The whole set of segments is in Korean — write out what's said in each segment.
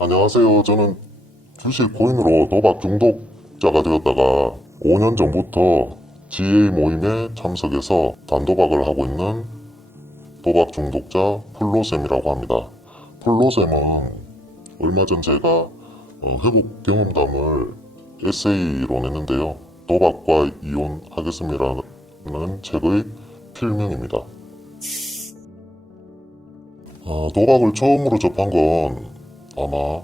안녕하세요. 저는 주식 코인으로 도박 중독자가 되었다가 5년 전부터 GA 모임에 참석해서 단도박을 하고 있는 도박 중독자 플로쌤이라고 합니다. 플로쌤은 얼마 전 제가 회복 경험담을 에세이로 냈는데요. 도박과 이혼하겠습니다라는 책의 필명입니다. 도박을 처음으로 접한 건 아마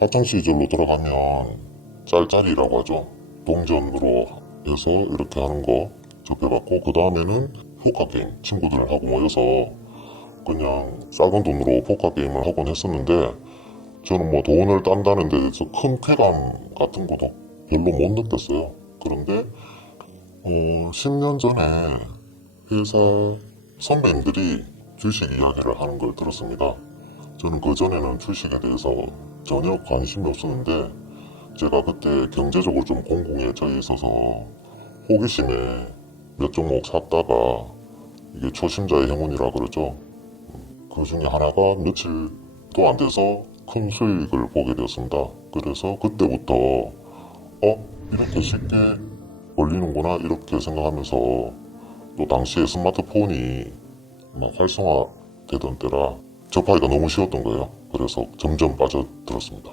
학창시절로 돌아가면 짤짤이라고 하죠. 동전으로 해서 이렇게 하는 거 접해봤고, 그 다음에는 포카게임, 친구들하고 모여서 그냥 작은 돈으로 포카게임을 하곤 했었는데, 저는 뭐 돈을 딴다는 데 대해서 큰 쾌감 같은 것도 별로 못 느꼈어요. 그런데 10년 전에 회사 선배님들이 주식 이야기를 하는 걸 들었습니다. 저는 그전에는 주식에 대해서 전혀 관심이 없었는데, 제가 그때 경제적으로 좀 공공해져 있어서 호기심에 몇 종목 샀다가, 이게 초심자의 행운이라 그러죠. 그 중에 하나가 며칠도 안 돼서 큰 수익을 보게 되었습니다. 그래서 그때부터 이렇게 쉽게 걸리는구나 이렇게 생각하면서, 또 당시에 스마트폰이 막 활성화되던 때라 접하기가 너무 쉬웠던 거예요. 그래서 점점 빠져들었습니다.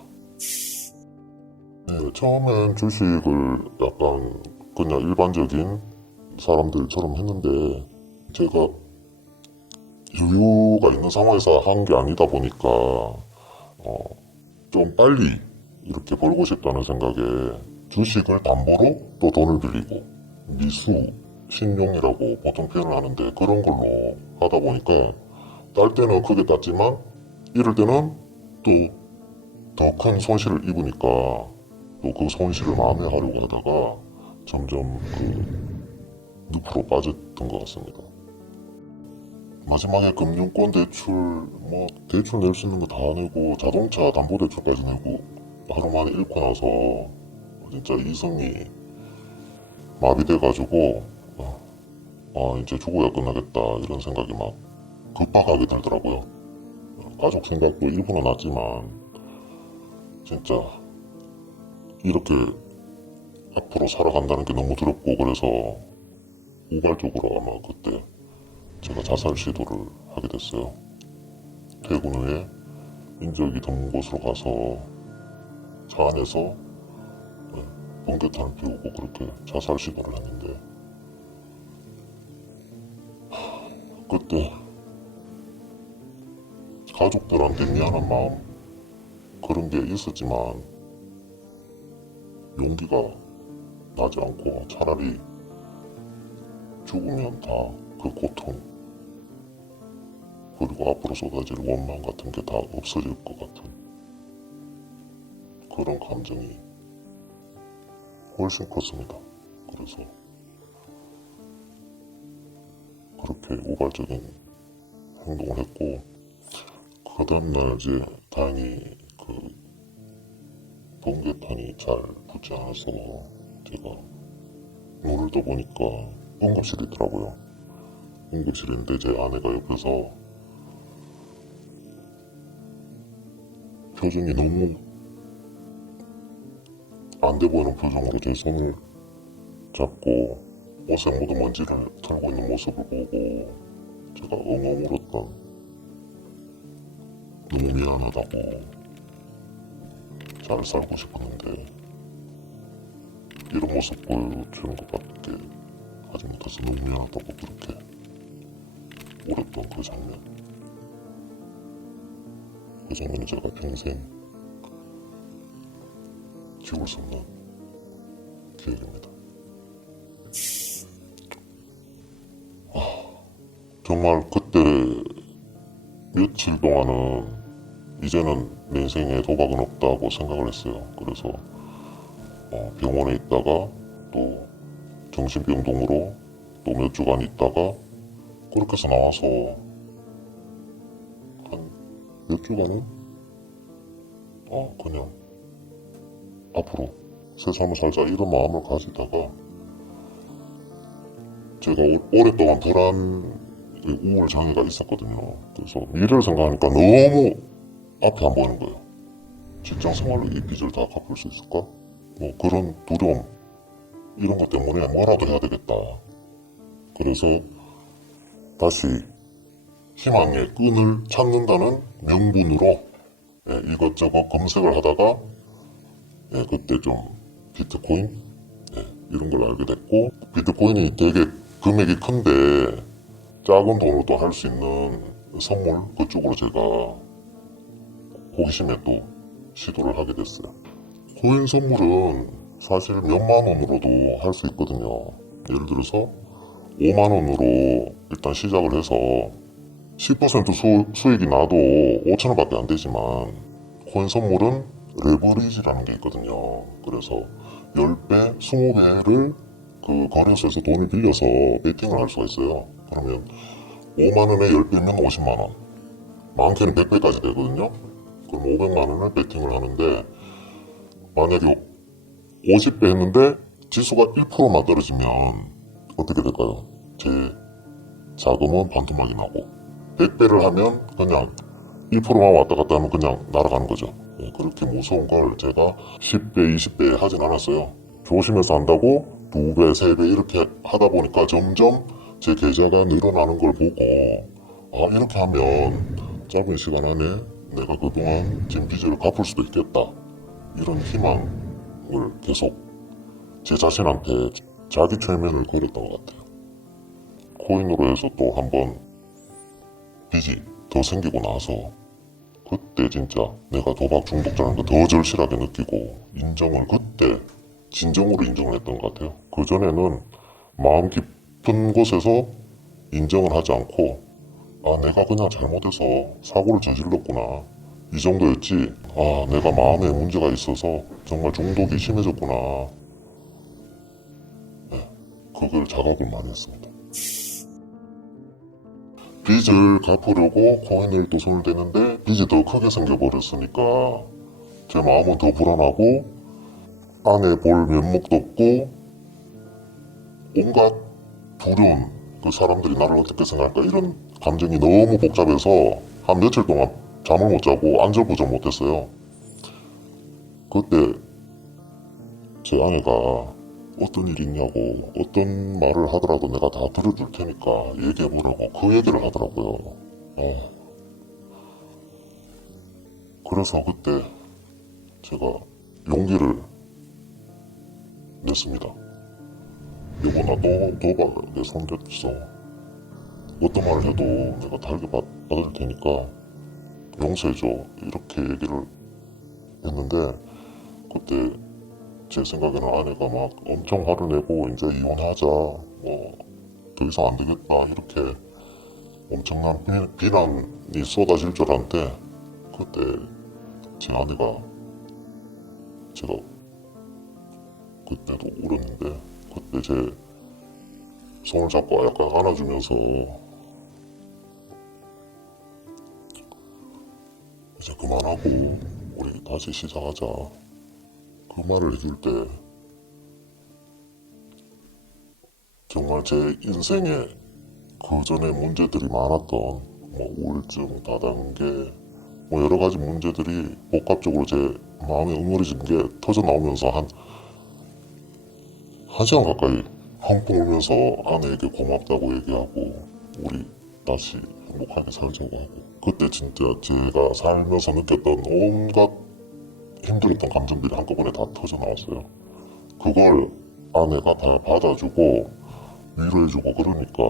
네, 처음엔 주식을 약간 그냥 일반적인 사람들처럼 했는데, 제가 여유가 있는 상황에서 한 게 아니다 보니까 좀 빨리 이렇게 벌고 싶다는 생각에 주식을 담보로 또 돈을 빌리고, 미수, 신용이라고 보통 표현을 하는데, 그런 걸로 하다 보니까 딸 때는 크게 땄지만 이럴 때는 또 더 큰 손실을 입으니까 또 그 손실을 만회하려고 하다가 점점 늪으로 빠졌던 것 같습니다. 마지막에 금융권 대출, 대출 낼 수 있는 거 다 내고 자동차 담보대출까지 내고 하루 만에 잃고 나서 진짜 이성이 마비돼가지고 이제 죽어야 끝나겠다 이런 생각이 막 급박하게 들더라고요. 가족 생각도 일부러 났지만 진짜 이렇게 앞으로 살아간다는 게 너무 두렵고, 그래서 우발적으로 아마 그때 제가 자살 시도를 하게 됐어요. 퇴근 후에 인적이 드문 곳으로 가서 차 안에서 번개탄을 피우고 그렇게 자살 시도를 했는데, 그때 가족들한테 미안한 마음 그런 게 있었지만 용기가 나지 않고, 차라리 죽으면 다 그 고통 그리고 앞으로 쏟아질 원망 같은 게 다 없어질 것 같은 그런 감정이 훨씬 컸습니다. 그래서 그렇게 우발적인 행동을 했고, 그 다음날 이제 다행히 번개탄이 잘 붙지 않아서 제가 눈을 떠보니까 응급실이더라고요. 응급실인데 제 아내가 옆에서 표정이 너무 안 돼 보이는 표정으로 제 손을 잡고 옷에 묻은 먼지를 털고 있는 모습을 보고 제가 엉엉 울었던, 너무 미안하다고, 잘 살고 싶었는데 이런 모습 보여주는 것밖에 하지 못해서 너무 미안하다고 그렇게 울었던 그 장면. 그 장면은 제가 평생 지울 수 없는 기억입니다. 정말 그때 며칠 동안은 이제는 내 인생에 도박은 없다고 생각을 했어요. 그래서 병원에 있다가 또 정신병동으로 또 몇 주간 있다가, 그렇게 해서 나와서 한 몇 주간은 그냥 앞으로 새 삶을 살자 이런 마음을 가지다가, 제가 오랫동안 우울 장애가 있었거든요. 그래서 미래를 생각하니까 너무 앞이 안 보이는 거예요. 직장 생활로 이 빚을 다 갚을 수 있을까? 뭐 그런 두려움 이런 것 때문에 뭐라도 해야 되겠다. 그래서 다시 희망의 끈을 찾는다는 명분으로 이것저것 검색을 하다가 그때 좀 비트코인 이런 걸 알게 됐고, 비트코인이 되게 금액이 큰데 작은 돈으로도 할 수 있는 선물 그쪽으로 제가 호기심에 또 시도를 하게 됐어요. 코인 선물은 사실 몇만 원으로도 할 수 있거든요. 예를 들어서 5만 원으로 일단 시작을 해서 10% 수익이 나도 5천 원밖에 안 되지만, 코인 선물은 레버리지라는 게 있거든요. 그래서 10배, 20배를 그 거래소에서 돈을 빌려서 베팅을 할 수가 있어요. 그러면 5만 원에 10배면 50만 원, 많게는 100배까지 되거든요. 그럼 500만 원을 베팅을 하는데, 만약에 50배 했는데 지수가 1%만 떨어지면 어떻게 될까요? 제 자금은 반토막이 나고, 100배를 하면 그냥 1%만 왔다 갔다 하면 그냥 날아가는 거죠. 그렇게 무서운 걸 제가 10배, 20배 하진 않았어요. 조심해서 한다고 2배, 3배 이렇게 하다 보니까 점점 제 계좌가 늘어나는 걸 보고, 아, 이렇게 하면 짧은 시간 안에 내가 그동안 진 빚을 갚을 수도 있겠다. 이런 희망을 계속 제 자신한테 자기 최면을 걸었던 것 같아요. 코인으로 해서 또 한번 빚이 더 생기고 나서 그때 진짜 내가 도박 중독자라는 거 더 절실하게 느끼고, 인정을 그때 진정으로 인정을 했던 것 같아요. 그전에는 마음 깊은 곳에서 인정을 하지 않고, 아, 내가 그냥 잘못해서 사고를 저질렀구나, 이 정도였지, 아, 내가 마음에 문제가 있어서 정말 중독이 심해졌구나, 그걸 자각을 많이 했습니다. 빚을 갚으려고 코인을 또 손을 대는데 빚이 더 크게 생겨버렸으니까 제 마음은 더 불안하고, 안에 볼 면목도 없고, 온갖 두려운, 그 사람들이 나를 어떻게 생각할까 이런 감정이 너무 복잡해서 한 며칠 동안 잠을 못 자고 안절부절 못했어요. 그때 제 아내가 어떤 일이 있냐고, 어떤 말을 하더라도 내가 다 들어줄 테니까 얘기해보라고 그 얘기를 하더라고요. 그래서 그때 제가 용기를 냈습니다. 여보, 나 너 도박에 손댔어. 어떤 말을 해도 내가 달게 받을 테니까 용서해줘. 이렇게 얘기를 했는데, 그때 제 생각에는 아내가 막 엄청 화를 내고 이제 이혼하자, 뭐 더 이상 안 되겠다, 이렇게 엄청난 비난이 쏟아질 줄 알았는데, 그때 제 아내가, 제가 그때도 울었는데, 그때 제 손을 잡고 약간 안아주면서 이제 그만하고 우리 다시 시작하자, 그 말을 해줄 때 정말 제 인생에 그 전에 문제들이 많았던, 뭐 우울증, 다단계, 뭐 여러 가지 문제들이 복합적으로 제 마음에 응어리진 게 터져 나오면서 한 시간 가까이 펑펑 울면서 아내에게 고맙다고 얘기하고, 우리 다시 행복하게 살자고 하고, 그때 진짜 제가 살면서 느꼈던 온갖 힘들었던 감정들이 한꺼번에 다 터져 나왔어요. 그걸 아내가 다 받아주고 위로해주고 그러니까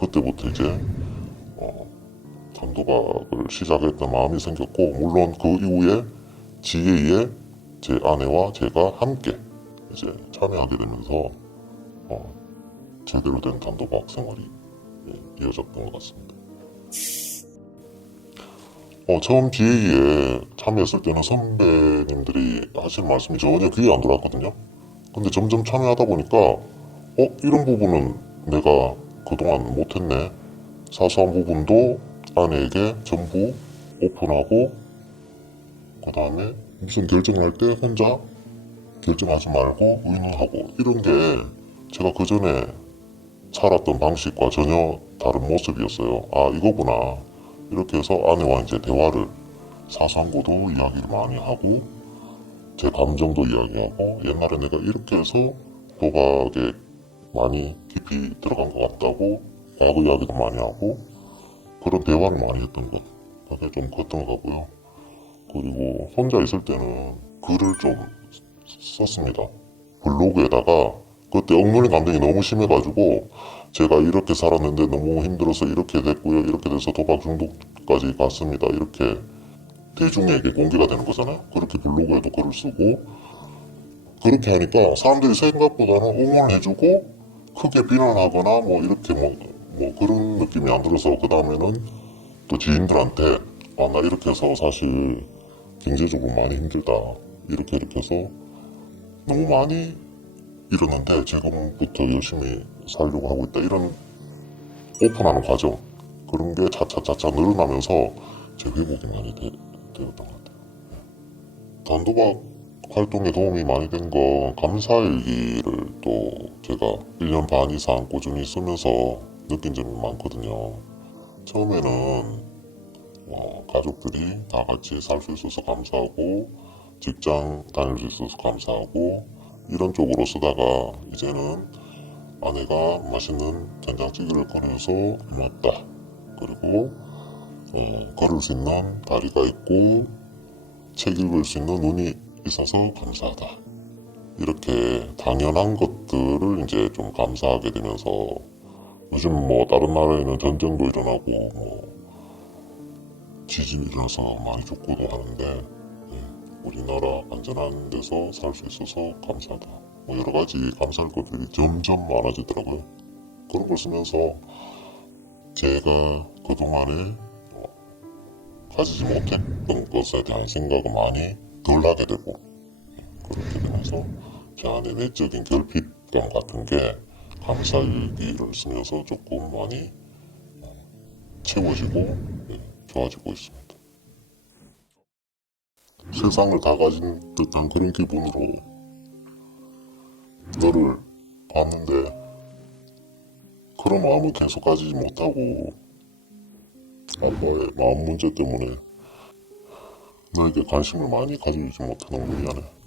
그때부터 이제 단도박을 시작했던 마음이 생겼고, 물론 그 이후에 지혜에 제 아내와 제가 함께 이제 참여하게 되면서 제대로 된 단도박 생활이 이어졌던 것 같습니다. 처음 기회에 참여했을 때는 선배님들이 하시는 말씀이 전혀 귀에 안 들어왔거든요. 근데 점점 참여하다 보니까 이런 부분은 내가 그동안 못했네. 사소한 부분도 아내에게 전부 오픈하고, 그 다음에 무슨 결정을 할 때 혼자 결정하지 말고 의논하고, 이런 게 제가 그 전에 살았던 방식과 전혀 다른 모습이었어요. 아, 이거구나. 이렇게 해서 아내와 이제 대화를 사소한 것도 이야기를 많이 하고 제 감정도 이야기하고 옛날에 내가 이렇게 해서 도박에 많이 깊이 들어간 것 같다고 야구 이야기도 많이 하고 그런 대화를 많이 했던 것 그게 좀 컸던 것 같고요. 그리고 혼자 있을 때는 글을 좀 썼습니다. 블로그에다가 그때 억눌린 감정이 너무 심해가지고 제가 이렇게 살았는데 너무 힘들어서 이렇게 됐고요. 이렇게 돼서 도박 중독까지 갔습니다. 이렇게 대중에게 공개가 되는 거잖아요. 그렇게 블로그에도 글을 쓰고 그렇게 하니까 사람들이 생각보다는 응원해주고 크게 비난하거나 뭐 이렇게 뭐 그런 느낌이 안 들어서 그 다음에는 또 지인들한테 아 나 이렇게 해서 사실 경제적으로 많이 힘들다 이렇게 해서 너무 많이 이러는데 지금부터 열심히 살려고 하고 있다 이런 오픈하는 과정 그런 게 차차차차 늘어나면서 제 회복이 많이 되었던 것 같아요. 단도박 활동에 도움이 많이 된 건 감사일기를 또 제가 1년 반 이상 꾸준히 쓰면서 느낀 점이 많거든요. 처음에는 가족들이 다 같이 살 수 있어서 감사하고 직장 다닐 수 있어서 감사하고 이런 쪽으로 쓰다가 이제는 아내가 맛있는 된장찌개를 끓여서 고맙다. 그리고 걸을 수 있는 다리가 있고 책 읽을 수 있는 눈이 있어서 감사하다. 이렇게 당연한 것들을 이제 좀 감사하게 되면서 요즘 뭐 다른 나라에는 전쟁도 일어나고 뭐 지진이 일어나서 많이 죽고도 하는데 우리나라 안전한 데서 살 수 있어서 감사하다. 뭐 여러 가지 감사할 것들이 점점 많아지더라고요. 그런 걸 쓰면서 제가 그동안에 가지지 못했던 것에 대한 생각을 많이 덜 하게 되고 그렇게 되면서 제 안에 내적인 결핍감 같은 게 감사일기를 쓰면서 조금 많이 채워지고 좋아지고 있습니다. 세상을 다 가진 듯한 그런 기분으로 너를 봤는데 그런 마음을 계속 가지지 못하고 아빠의 마음 문제 때문에 너에게 관심을 많이 가지지 못해 너무 미안해.